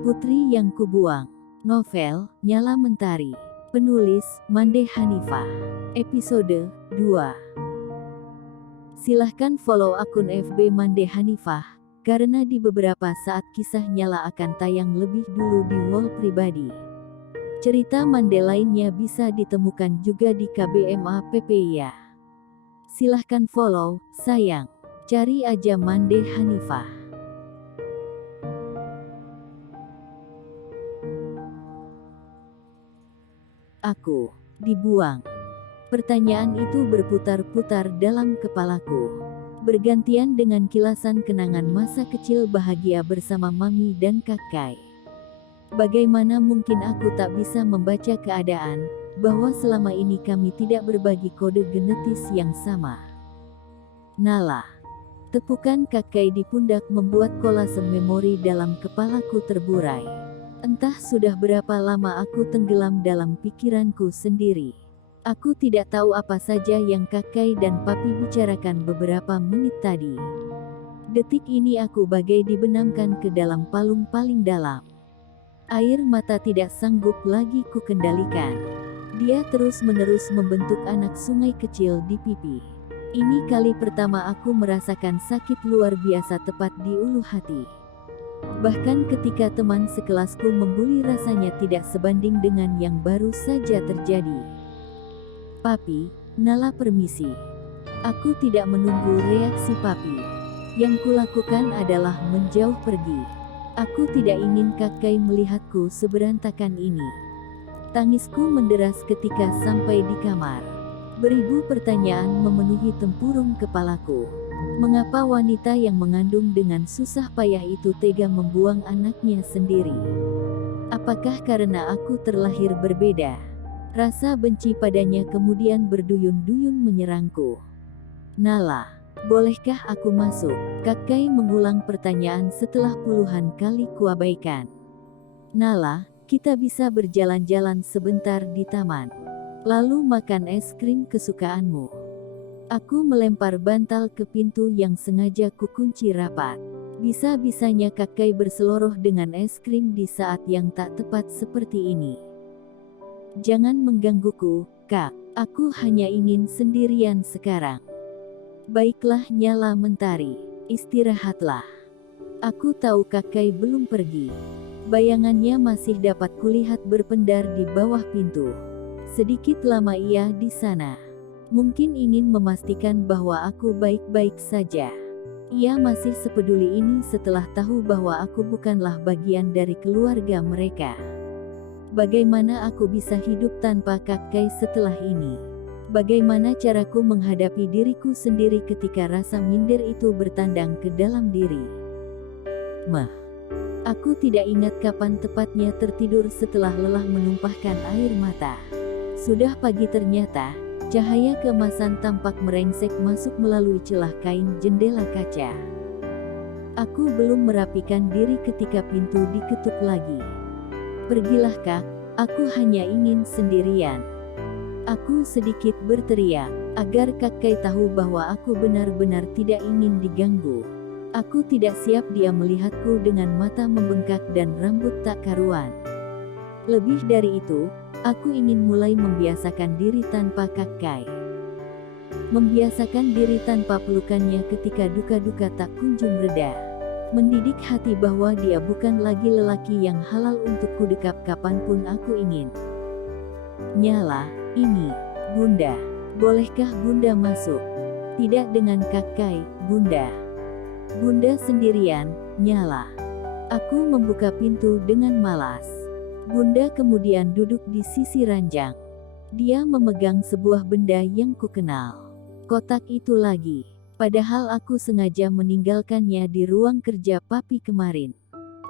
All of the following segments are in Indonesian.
Putri yang Kubuang. Novel, Nyala Mentari. Penulis, Mande Hanifah. Episode 2. Silahkan follow akun FB Mande Hanifah, karena di beberapa saat kisah Nyala akan tayang lebih dulu di wall pribadi. Cerita Mande lainnya bisa ditemukan juga di KBMA PPIA. Silahkan follow, sayang. Cari aja Mande Hanifah. Aku dibuang. Pertanyaan itu berputar-putar dalam kepalaku, bergantian dengan kilasan kenangan masa kecil bahagia bersama mami dan kakak. Bagaimana mungkin aku tak bisa membaca keadaan, bahwa selama ini kami tidak berbagi kode genetis yang sama. Nala. Tepukan kakak di pundak membuat kolase memori dalam kepalaku terburai. Entah sudah berapa lama aku tenggelam dalam pikiranku sendiri. Aku tidak tahu apa saja yang kakak dan papi bicarakan beberapa menit tadi. Detik ini aku bagai dibenamkan ke dalam palung paling dalam. Air mata tidak sanggup lagi ku kendalikan. Dia terus-menerus membentuk anak sungai kecil di pipi. Ini kali pertama aku merasakan sakit luar biasa tepat di ulu hati. Bahkan ketika teman sekelasku membuli rasanya tidak sebanding dengan yang baru saja terjadi. Papi, Nala permisi. Aku tidak menunggu reaksi papi. Yang kulakukan adalah menjauh pergi. Aku tidak ingin kakak melihatku seberantakan ini. Tangisku menderas ketika sampai di kamar. Beribu pertanyaan memenuhi tempurung kepalaku. Mengapa wanita yang mengandung dengan susah payah itu tega membuang anaknya sendiri? Apakah karena aku terlahir berbeda? Rasa benci padanya kemudian berduyun-duyun menyerangku. Nala, bolehkah aku masuk? Kakak mengulang pertanyaan setelah puluhan kali kuabaikan. Nala, kita bisa berjalan-jalan sebentar di taman. Lalu makan es krim kesukaanmu. Aku melempar bantal ke pintu yang sengaja kukunci rapat. Bisa-bisanya kakak berseloroh dengan es krim di saat yang tak tepat seperti ini. Jangan menggangguku, Kak. Aku hanya ingin sendirian sekarang. Baiklah Nyala Mentari, istirahatlah. Aku tahu kakak belum pergi. Bayangannya masih dapat kulihat berpendar di bawah pintu. Sedikit lama ia di sana. Mungkin ingin memastikan bahwa aku baik-baik saja. Ia masih sepeduli ini setelah tahu bahwa aku bukanlah bagian dari keluarga mereka. Bagaimana aku bisa hidup tanpa kakak setelah ini? Bagaimana caraku menghadapi diriku sendiri ketika rasa minder itu bertandang ke dalam diri? Aku tidak ingat kapan tepatnya tertidur setelah lelah menumpahkan air mata. Sudah pagi ternyata, cahaya keemasan tampak merengsek masuk melalui celah kain jendela kaca. Aku belum merapikan diri ketika pintu diketuk lagi. Pergilah Kak, aku hanya ingin sendirian. Aku sedikit berteriak, agar kakak tahu bahwa aku benar-benar tidak ingin diganggu. Aku tidak siap dia melihatku dengan mata membengkak dan rambut tak karuan. Lebih dari itu, aku ingin mulai membiasakan diri tanpa kakak. Membiasakan diri tanpa pelukannya ketika duka-duka tak kunjung reda. Mendidik hati bahwa dia bukan lagi lelaki yang halal untuk kudekap kapanpun aku ingin. Nyala, ini, Bunda. Bolehkah Bunda masuk? Tidak dengan kakak, Bunda. Bunda sendirian, Nyala. Aku membuka pintu dengan malas. Bunda kemudian duduk di sisi ranjang. Dia memegang sebuah benda yang kukenal. Kotak itu lagi. Padahal aku sengaja meninggalkannya di ruang kerja papi kemarin.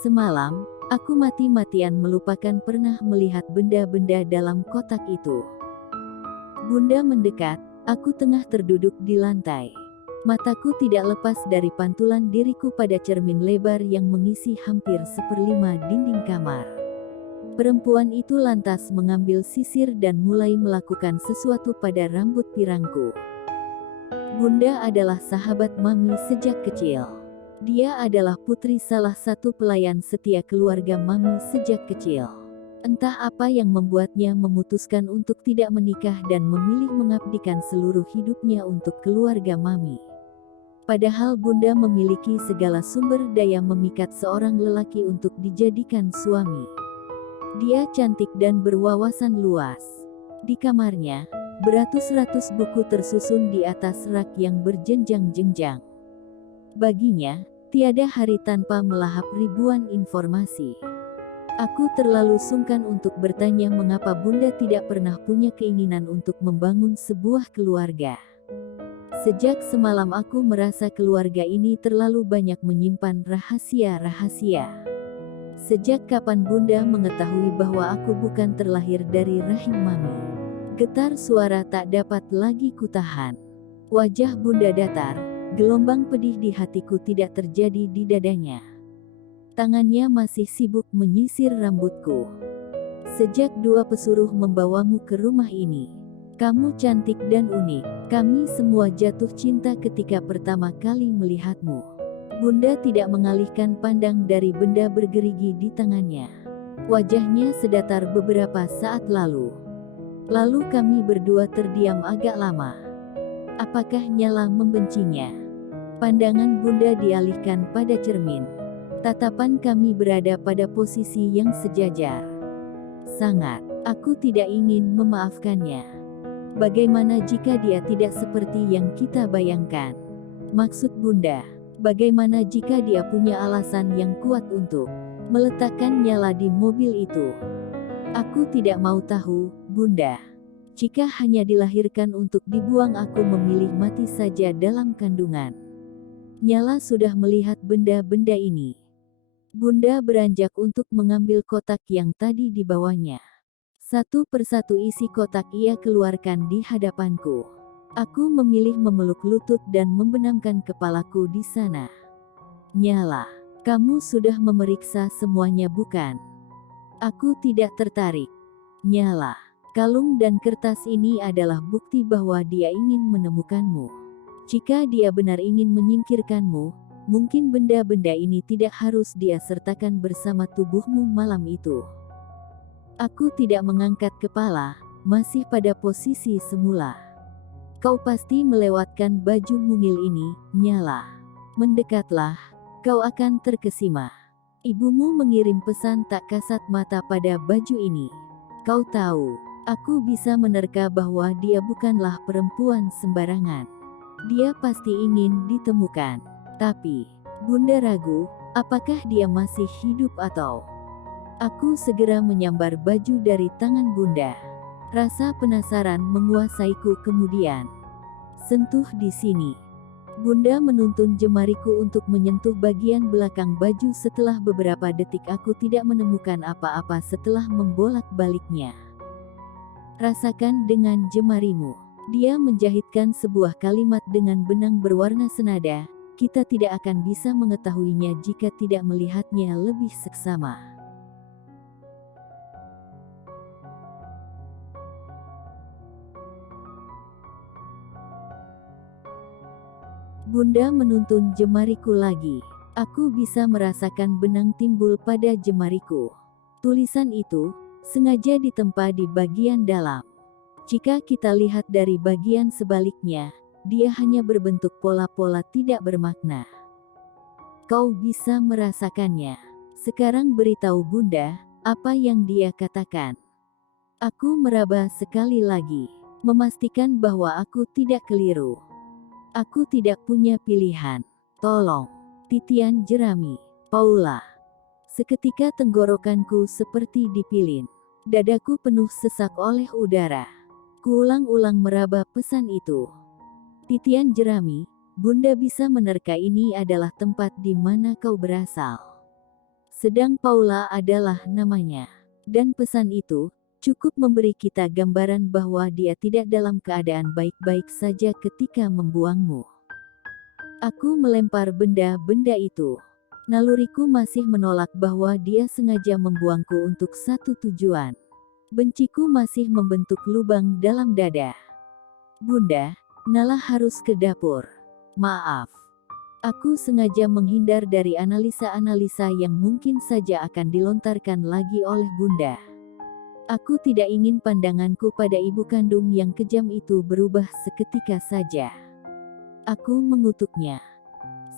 Semalam, aku mati-matian melupakan pernah melihat benda-benda dalam kotak itu. Bunda mendekat, aku tengah terduduk di lantai. Mataku tidak lepas dari pantulan diriku pada cermin lebar yang mengisi hampir 1/5 dinding kamar. Perempuan itu lantas mengambil sisir dan mulai melakukan sesuatu pada rambut pirangku. Bunda adalah sahabat mami sejak kecil. Dia adalah putri salah satu pelayan setia keluarga Mami sejak kecil. Entah apa yang membuatnya memutuskan untuk tidak menikah dan memilih mengabdikan seluruh hidupnya untuk keluarga Mami. Padahal Bunda memiliki segala sumber daya memikat seorang lelaki untuk dijadikan suami. Dia cantik dan berwawasan luas. Di kamarnya, beratus-ratus buku tersusun di atas rak yang berjenjang-jenjang. Baginya, tiada hari tanpa melahap ribuan informasi. Aku terlalu sungkan untuk bertanya mengapa Bunda tidak pernah punya keinginan untuk membangun sebuah keluarga. Sejak semalam aku merasa keluarga ini terlalu banyak menyimpan rahasia-rahasia. Sejak kapan Bunda mengetahui bahwa aku bukan terlahir dari rahim Mami? Getar suara tak dapat lagi kutahan. Wajah Bunda datar. Gelombang pedih di hatiku tidak terjadi di dadanya. Tangannya masih sibuk menyisir rambutku. Sejak dua pesuruh membawamu ke rumah ini, kamu cantik dan unik. Kami semua jatuh cinta ketika pertama kali melihatmu. Bunda tidak mengalihkan pandang dari benda bergerigi di tangannya. Wajahnya sedatar beberapa saat lalu. Lalu kami berdua terdiam agak lama. Apakah Nyala membencinya? Pandangan Bunda dialihkan pada cermin. Tatapan kami berada pada posisi yang sejajar. Sangat. Aku tidak ingin memaafkannya. Bagaimana jika dia tidak seperti yang kita bayangkan? Maksud Bunda, bagaimana jika dia punya alasan yang kuat untuk meletakkan Nyala di mobil itu? Aku tidak mau tahu, Bunda. Jika hanya dilahirkan untuk dibuang, aku memilih mati saja dalam kandungan. Nyala sudah melihat benda-benda ini. Bunda beranjak untuk mengambil kotak yang tadi dibawanya. Satu persatu isi kotak ia keluarkan di hadapanku. Aku memilih memeluk lutut dan membenamkan kepalaku di sana. Nyala, kamu sudah memeriksa semuanya bukan? Aku tidak tertarik. Nyala, kalung dan kertas ini adalah bukti bahwa dia ingin menemukanmu. Jika dia benar ingin menyingkirkanmu, mungkin benda-benda ini tidak harus dia sertakan bersama tubuhmu malam itu. Aku tidak mengangkat kepala, masih pada posisi semula. Kau pasti melewatkan baju mungil ini, Nyala. Mendekatlah, kau akan terkesima. Ibumu mengirim pesan tak kasat mata pada baju ini. Kau tahu, aku bisa menerka bahwa dia bukanlah perempuan sembarangan. Dia pasti ingin ditemukan. Tapi, Bunda ragu, apakah dia masih hidup atau... Aku segera menyambar baju dari tangan Bunda. Rasa penasaran menguasaiku kemudian. Sentuh di sini. Bunda menuntun jemariku untuk menyentuh bagian belakang baju. Setelah beberapa detik aku tidak menemukan apa-apa setelah membolak-baliknya. Rasakan dengan jemarimu. Dia menjahitkan sebuah kalimat dengan benang berwarna senada. Kita tidak akan bisa mengetahuinya jika tidak melihatnya lebih seksama. Bunda menuntun jemariku lagi. Aku bisa merasakan benang timbul pada jemariku. Tulisan itu sengaja ditempa di bagian dalam. Jika kita lihat dari bagian sebaliknya, dia hanya berbentuk pola-pola tidak bermakna. Kau bisa merasakannya. Sekarang beritahu Bunda, apa yang dia katakan. Aku meraba sekali lagi, memastikan bahwa aku tidak keliru. Aku tidak punya pilihan. Tolong. Titian jerami. Paula. Seketika tenggorokanku seperti dipilin. Dadaku penuh sesak oleh udara. Kuulang-ulang meraba pesan itu. Titian jerami, Bunda bisa menerka ini adalah tempat di mana kau berasal. Sedang Paula adalah namanya. Dan pesan itu, cukup memberi kita gambaran bahwa dia tidak dalam keadaan baik-baik saja ketika membuangmu. Aku melempar benda-benda itu. Naluriku masih menolak bahwa dia sengaja membuangku untuk satu tujuan. Benciku masih membentuk lubang dalam dada. Bunda, Nala harus ke dapur. Maaf. Aku sengaja menghindar dari analisa-analisa yang mungkin saja akan dilontarkan lagi oleh Bunda. Aku tidak ingin pandanganku pada ibu kandung yang kejam itu berubah seketika saja. Aku mengutuknya.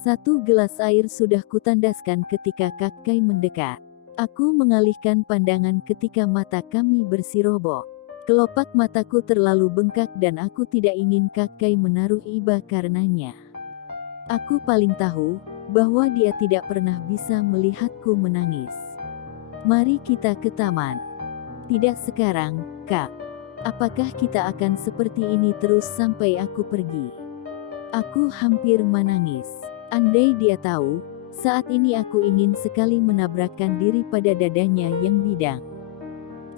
1 gelas air sudah kutandaskan ketika Kakkai mendekat. Aku mengalihkan pandangan ketika mata kami bersirobok. Kelopak mataku terlalu bengkak dan aku tidak ingin Kakkai menaruh iba karenanya. Aku paling tahu bahwa dia tidak pernah bisa melihatku menangis. Mari kita ke taman. Tidak sekarang, Kak. Apakah kita akan seperti ini terus sampai aku pergi? Aku hampir menangis. Andai dia tahu, saat ini aku ingin sekali menabrakkan diri pada dadanya yang bidang.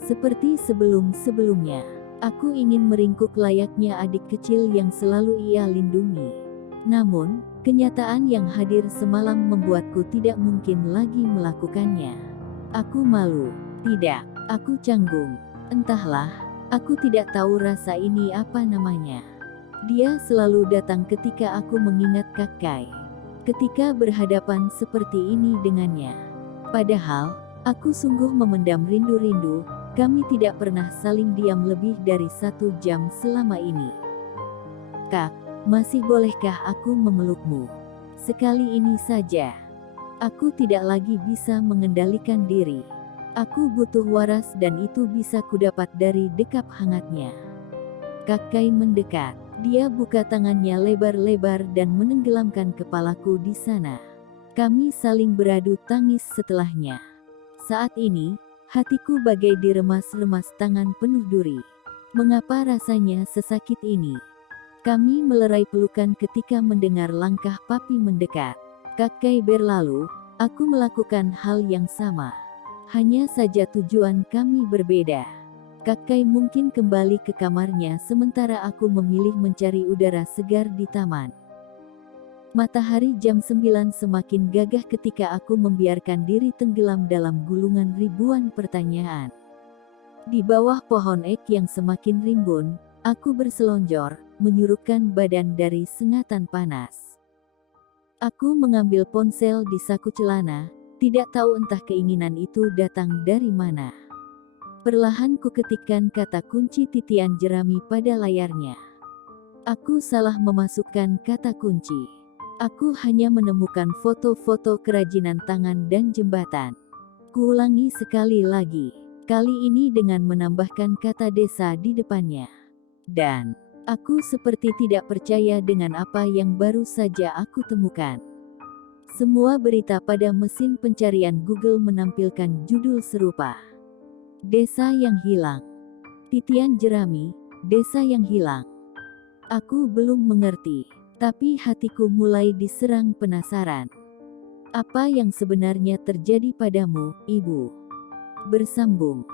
Seperti sebelum-sebelumnya, aku ingin meringkuk layaknya adik kecil yang selalu ia lindungi. Namun, kenyataan yang hadir semalam membuatku tidak mungkin lagi melakukannya. Aku malu. Tidak, aku canggung. Entahlah, aku tidak tahu rasa ini apa namanya. Dia selalu datang ketika aku mengingat Kakkai. Ketika berhadapan seperti ini dengannya. Padahal, aku sungguh memendam rindu-rindu, kami tidak pernah saling diam lebih dari 1 jam selama ini. Kak, masih bolehkah aku memelukmu? Sekali ini saja. Aku tidak lagi bisa mengendalikan diri. Aku butuh waras dan itu bisa kudapat dari dekap hangatnya. Kakkai mendekat. Dia buka tangannya lebar-lebar dan menenggelamkan kepalaku di sana. Kami saling beradu tangis setelahnya. Saat ini, hatiku bagai diremas-remas tangan penuh duri. Mengapa rasanya sesakit ini? Kami melerai pelukan ketika mendengar langkah papi mendekat. Kakkai berlalu, aku melakukan hal yang sama. Hanya saja tujuan kami berbeda. Kakkai mungkin kembali ke kamarnya sementara aku memilih mencari udara segar di taman. Matahari jam 9 semakin gagah ketika aku membiarkan diri tenggelam dalam gulungan ribuan pertanyaan. Di bawah pohon ek yang semakin rimbun, aku berselonjor, menyurutkan badan dari sengatan panas. Aku mengambil ponsel di saku celana, tidak tahu entah keinginan itu datang dari mana. Perlahan ku ketikkan kata kunci titian jerami pada layarnya. Aku salah memasukkan kata kunci. Aku hanya menemukan foto-foto kerajinan tangan dan jembatan. Kuulangi sekali lagi, kali ini dengan menambahkan kata desa di depannya. Dan aku seperti tidak percaya dengan apa yang baru saja aku temukan. Semua berita pada mesin pencarian Google menampilkan judul serupa. Desa yang hilang. Titian jerami, desa yang hilang. Aku belum mengerti, tapi hatiku mulai diserang penasaran. Apa yang sebenarnya terjadi padamu, Ibu? Bersambung.